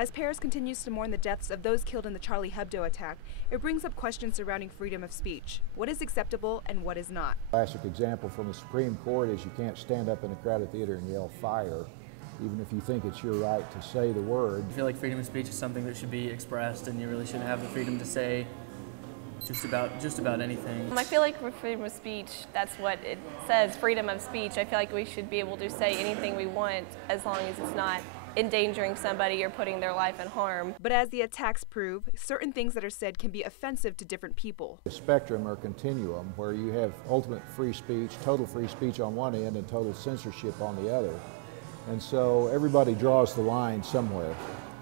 As Paris continues to mourn the deaths of those killed in the Charlie Hebdo attack, it brings up questions surrounding freedom of speech. What is acceptable and what is not? Classic example from the Supreme Court is you can't stand up in a crowded theater and yell fire, even if you think it's your right to say the word. I feel like freedom of speech is something that should be expressed, and you really should have the freedom to say just about anything. I feel like with freedom of speech, that's what it says, freedom of speech. I feel like we should be able to say anything we want as long as it's not endangering somebody or putting their life in harm. But as the attacks prove, certain things that are said can be offensive to different people. The spectrum or continuum where you have ultimate free speech, total free speech on one end and total censorship on the other. And so everybody draws the line somewhere.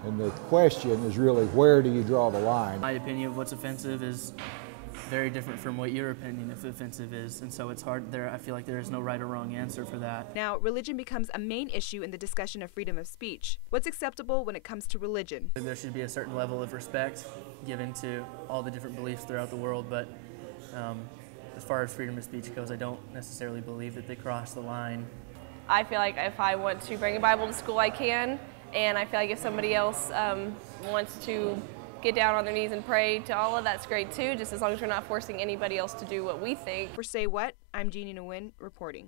And the question is really, where do you draw the line? My opinion of what's offensive is very different from what your opinion of offensive is, and so it's hard there. I feel like there is no right or wrong answer for that. Now, religion becomes a main issue in the discussion of freedom of speech. What's acceptable when it comes to religion? There should be a certain level of respect given to all the different beliefs throughout the world, but as far as freedom of speech goes, I don't necessarily believe that they cross the line. I feel like if I want to bring a Bible to school, I can, and I feel like if somebody else wants to get down on their knees and pray to Allah, that's great too, just as long as we're not forcing anybody else to do what we think. For Say What, I'm Jeannie Nguyen reporting.